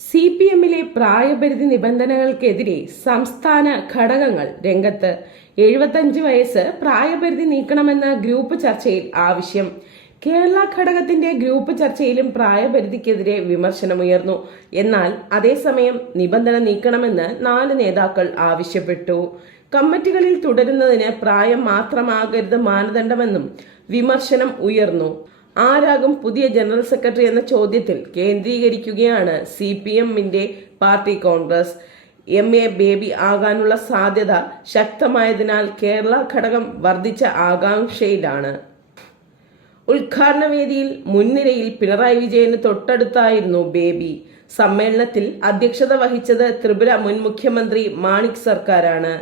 CPM-ലെ പ്രായപരിധി നിബന്ധനകൾക്കെതിരെ സംസ്ഥാന ഘടകങ്ങൾ രംഗത്ത്. 75 വയസ്സ് പ്രായപരിധി നീക്കണമെന്ന ഗ്രൂപ്പ് ചർച്ചയിൽ ആവശ്യം. കേരള ഘടകത്തിന്റെ ഗ്രൂപ്പ് ചർച്ചയിലും പ്രായപരിധിക്കെതിരെ വിമർശനമുയർന്നു. എന്നാൽ അതേസമയം നിബന്ധന നീക്കണമെന്ന് 4 നേതാക്കൾ ആവശ്യപ്പെട്ടു. കമ്മിറ്റികളിൽ തുടരുന്നതിന് പ്രായം മാത്രമാകരുത് മാനദണ്ഡമെന്നും വിമർശനം ഉയർന്നു. ആരാകും പുതിയ ജനറൽ സെക്രട്ടറി എന്ന ചോദ്യത്തിൽ കേന്ദ്രീകരിക്കുകയാണ് CPM-ന്റെ പാർട്ടി കോൺഗ്രസ്. MA ബേബി ആകാനുള്ള സാധ്യത ശക്തമായതിനാൽ കേരള ഘടകം വർദ്ധിച്ച ആകാംക്ഷയിലാണ്. ഉദ്ഘാടന വേദിയിൽ മുൻനിരയിൽ പിണറായി വിജയന് തൊട്ടടുത്തായിരുന്നു ബേബി. സമ്മേളനത്തിൽ അധ്യക്ഷത വഹിച്ചത് ത്രിപുര മുൻ മുഖ്യമന്ത്രി മാണിക് സർക്കാരാണ്.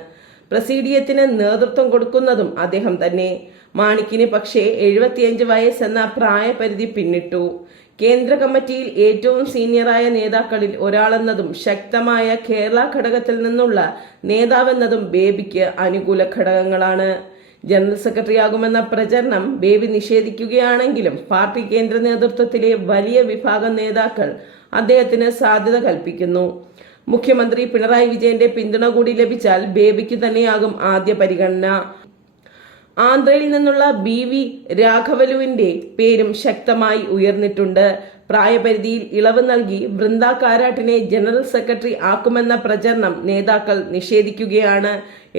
പ്രസീഡിയത്തിന് നേതൃത്വം കൊടുക്കുന്നതും അദ്ദേഹം തന്നെ. മാണിക്കിന് പക്ഷേ 75 വയസ്സെന്ന പ്രായപരിധി പിന്നിട്ടു. കേന്ദ്ര കമ്മിറ്റിയിൽ ഏറ്റവും സീനിയറായ നേതാക്കളിൽ ഒരാളെന്നതും ശക്തമായ കേരള ഘടകത്തിൽ നിന്നുള്ള നേതാവെന്നതും ബേബിക്ക് അനുകൂല ഘടകങ്ങളാണ്. ജനറൽ സെക്രട്ടറിയാകുമെന്ന പ്രചരണം ബേബി നിഷേധിക്കുകയാണെങ്കിലും പാർട്ടി കേന്ദ്ര നേതൃത്വത്തിലെ വലിയ വിഭാഗം നേതാക്കൾ അദ്ദേഹത്തിന് സാധ്യത കൽപ്പിക്കുന്നു. മുഖ്യമന്ത്രി പിണറായി വിജയന്റെ പിന്തുണ കൂടി ലഭിച്ചാൽ ബേബിക്ക് തന്നെയാകും ആദ്യ പരിഗണന. ആന്ധ്രയിൽ നിന്നുള്ള BV രാഘവലുവിന്റെ പേരും ശക്തമായി ഉയർന്നിട്ടുണ്ട്. പ്രായപരിധിയിൽ ഇളവ് നൽകി വൃന്ദ കാരാട്ടിനെ ജനറൽ സെക്രട്ടറി ആക്കുമെന്ന പ്രചരണം നേതാക്കൾ നിഷേധിക്കുകയാണ്.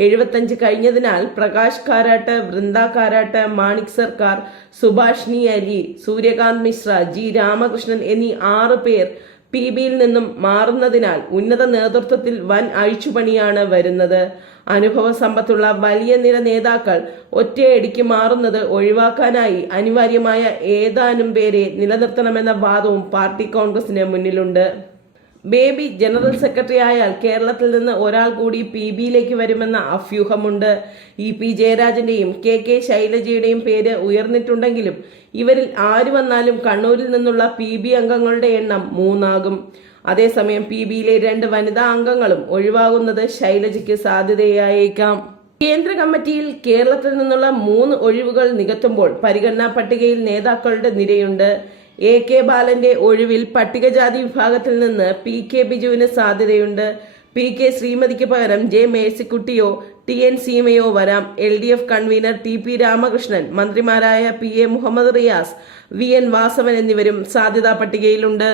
75 കഴിഞ്ഞതിനാൽ പ്രകാശ് കാരാട്ട്, വൃന്ദ കാരാട്ട്, മാണിക് സർക്കാർ, സുഭാഷ്ണി അലി, സൂര്യകാന്ത് മിശ്ര, G രാമകൃഷ്ണൻ എന്നീ 6 പേർ PBയിൽ നിന്നും മാറുന്നതിനാൽ ഉന്നത നേതൃത്വത്തിൽ വൻ അഴിച്ചുപണിയാണ് വരുന്നത്. അനുഭവ സമ്പത്തുള്ള വലിയ നിര നേതാക്കൾ ഒറ്റയടിക്ക് മാറുന്നത് ഒഴിവാക്കാനായി അനിവാര്യമായ ഏതാനും പേരെ നിലനിർത്തണമെന്ന വാദവും പാർട്ടി കോൺഗ്രസിന് മുന്നിലുണ്ട്. ബേബി ജനറൽ സെക്രട്ടറി ആയാൽ കേരളത്തിൽ നിന്ന് ഒരാൾ കൂടി PBയിലേക്ക് വരുമെന്ന അഭ്യൂഹമുണ്ട്. EP ജയരാജന്റെയും KK ശൈലജയുടെയും പേര് ഉയർന്നിട്ടുണ്ടെങ്കിലും ഇവരിൽ ആര് വന്നാലും കണ്ണൂരിൽ നിന്നുള്ള PB അംഗങ്ങളുടെ എണ്ണം 3 ആകും. അതേസമയം PBയിലെ 2 വനിതാ അംഗങ്ങളും ഒഴിവാകുന്നത് ശൈലജയ്ക്ക് സാധ്യതയായേക്കാം. കേന്ദ്ര കമ്മിറ്റിയിൽ കേരളത്തിൽ നിന്നുള്ള 3 ഒഴിവുകൾ നികത്തുമ്പോൾ പരിഗണനാ പട്ടികയിൽ നേതാക്കളുടെ നിരയുണ്ട്. AK ബാലന്റെ ഒഴിവിൽ പട്ടികജാതി വിഭാഗത്തിൽ നിന്ന് PK ബിജുവിന് സാധ്യതയുണ്ട്. PK ശ്രീമതിക്ക് പകരം J മേഴ്സിക്കുട്ടിയോ TN സീമയോ വരാം. LDF കൺവീനർ TP രാമകൃഷ്ണൻ, മന്ത്രിമാരായ PA മുഹമ്മദ് റിയാസ്, VN വാസവൻ എന്നിവരും സാധ്യതാ പട്ടികയിലുണ്ട്.